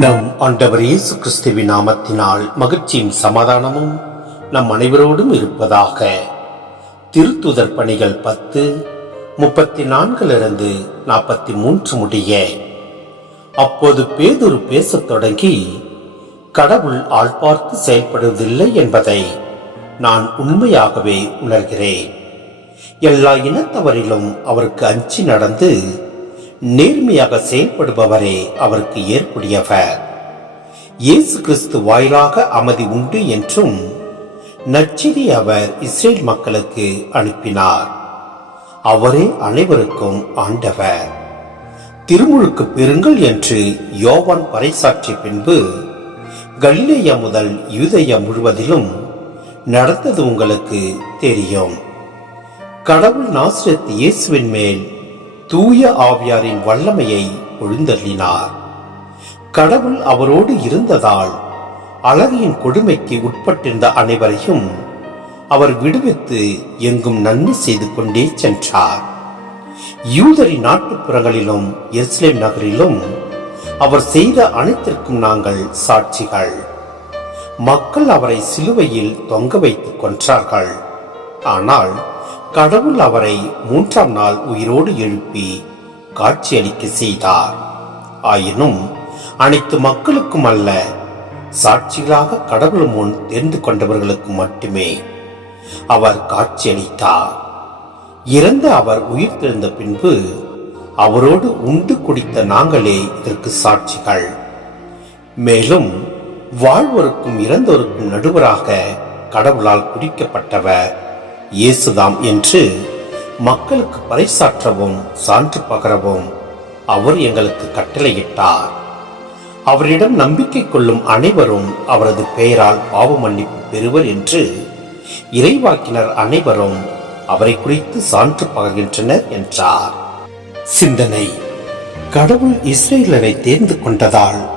நம் ஆண்டவர் இயேசு கிறிஸ்துவின் நாமத்தினால் மகிழ்ச்சியும் சமாதானமும் நம் அனைவரோடும் இருப்பதாக. திருத்துதர் பணிகள் பத்து முப்பத்தி நான்கிலிருந்து நாற்பத்தி மூன்று முடிய. அப்போது பேதுரு பேசத் தொடங்கி கடவுள் ஆள் பார்த்து செயல்படுவதில்லை என்பதை நான் உண்மையாகவே உணர்கிறேன். எல்லா இனத்தவரிலும் அவருக்கு அஞ்சி நடந்து நேர்மையாக செயல்படுபவரே அவருக்கு ஏற்புடையவர். இயேசு கிறிஸ்து வாயிலாக அமைதி உண்டு என்றும் நச்சிரி அவர் இஸ்ரேல் மக்களுக்கு அனுப்பினார். அவரே அனைவருக்கும் ஆண்டவர். திருமுழுக்கு பெறுங்கள் என்று யோவான் பறைசாற்றிய பின்பு கலிலேயா முதல் யூதேயா முழுவதிலும் நடந்தது உங்களுக்கு தெரியும். கடவுள் நாசிரத் இயேசுவின் மேல் தூய ஆவியாரின் வல்லமையை ஒழுந்தள்ளினார். கடவுள் அவரோடு இருந்ததால் அழகியின் கொடுமைக்கு உட்பட்டிருந்த அனைவரையும் அவர் விடுவித்து எங்கும் நன்மை செய்து கொண்டே சென்றார். யூதரி நாட்டுப்புறங்களிலும் எருசலேம் நகரிலும் அவர் செய்த அனைத்திற்கும் நாங்கள் சாட்சிகள். மக்கள் அவரை சிலுவையில் தொங்க வைத்துக் கொன்றார்கள். ஆனால் கடவுள் அவரை மூன்றாம் நாள் உயிரோடு எழுப்பி காட்சியளிக்க செய்தார். ஆயினும் அனைத்து மக்களுக்கும் அல்ல சாட்சிகளாக கடவுள் முன் தெரிந்து கொண்டவர்களுக்கு மட்டுமே அவர் காட்சியளித்தார். இறந்த அவர் உயிர் உயிர்த்தெழுந்த பின்பு அவரோடு உண்டு குடித்த நாங்களே இதற்கு சாட்சிகள். மேலும் வாழ்வோருக்கும் இறந்தோருக்கும் நடுவராக கடவுளால் குறிக்கப்பட்டவர் இயேசுதாம் என்று மக்களுக்கு பறைசாற்றவும் சான்று பகரவும் அவர் எங்களுக்கு கட்டளையிட்டார். அவரிடம் நம்பிக்கை கொள்ளும் அனைவரும் அவரது பெயரால் பாவ மன்னிப்பு பெறுவர் என்று இறைவாக்கினர் அனைவரும் அவரை குறித்து சான்று பகர்கின்றனர் என்றார். சிந்தனை. கடவுள் இஸ்ரேலரை தேர்ந்து கொண்டதால்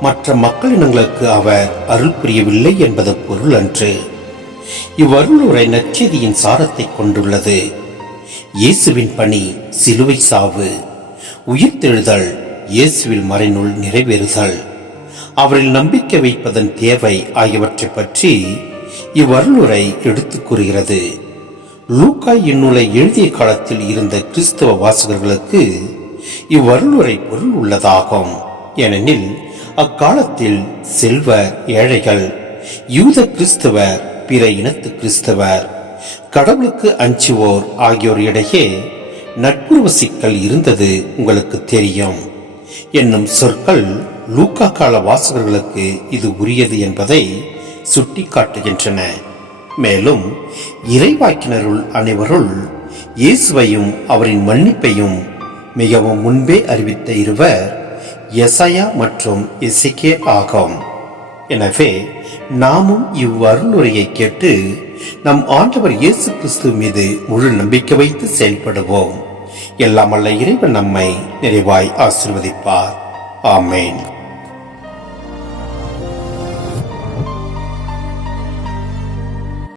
மற்ற மக்களினங்களுக்கு அவர் அருள் புரியவில்லை என்பது பொருள் அன்று இவ்வருளுரை நற்செய்தியின் சாரத்தை கொண்டுள்ளது. இயேசுவின் பணி சிலுவை சாவு. உயிர்த்தெழுதல் இயேசுவில் மறைநூல் நிறைவேறுதல். அவரில் நம்பிக்கை வைப்பதன் தேவை ஆகியவற்றை பற்றி இவ்வருளுரை எடுத்துக் கூறுகிறது. லூக்கா இந்நூலை எழுதிய காலத்தில் இருந்த கிறிஸ்தவ வாசகர்களுக்கு இவ்வருளுரை பொருள் உள்ளதாகும். ஏனெனில் அக்காலத்தில் செல்வர் ஏழைகள் யூத கிறிஸ்தவர் பிற இனத்து கிறிஸ்தவர். கடவுளுக்கு அஞ்சுவோர் ஆகியோர் இடையே நட்புறவு சிக்கல் இருந்தது உங்களுக்கு தெரியும். என்னும் சொற்கள் லூக்கா கால வாசகர்களுக்கு இது உரியது என்பதை சுட்டிக்காட்டுகின்றன. மேலும் இறைவாக்கினருள் அனைவருள் இயேசுவையும் அவரின் மன்னிப்பையும் மிகவும் முன்பே அறிவித்த இருவர் எசையா மற்றும் இசைக்கே ஆகும். எனவே நாமும் இவ்வருளுரையை கேட்டு நம் ஆண்டவர் இயேசு கிறிஸ்து மீது முழு நம்பிக்கை வைத்து செயல்படுவோம். எல்லாம் அல்ல இறைவன் நம்மை நிறைவாய் ஆசிர்வதிப்பார். ஆமேன்.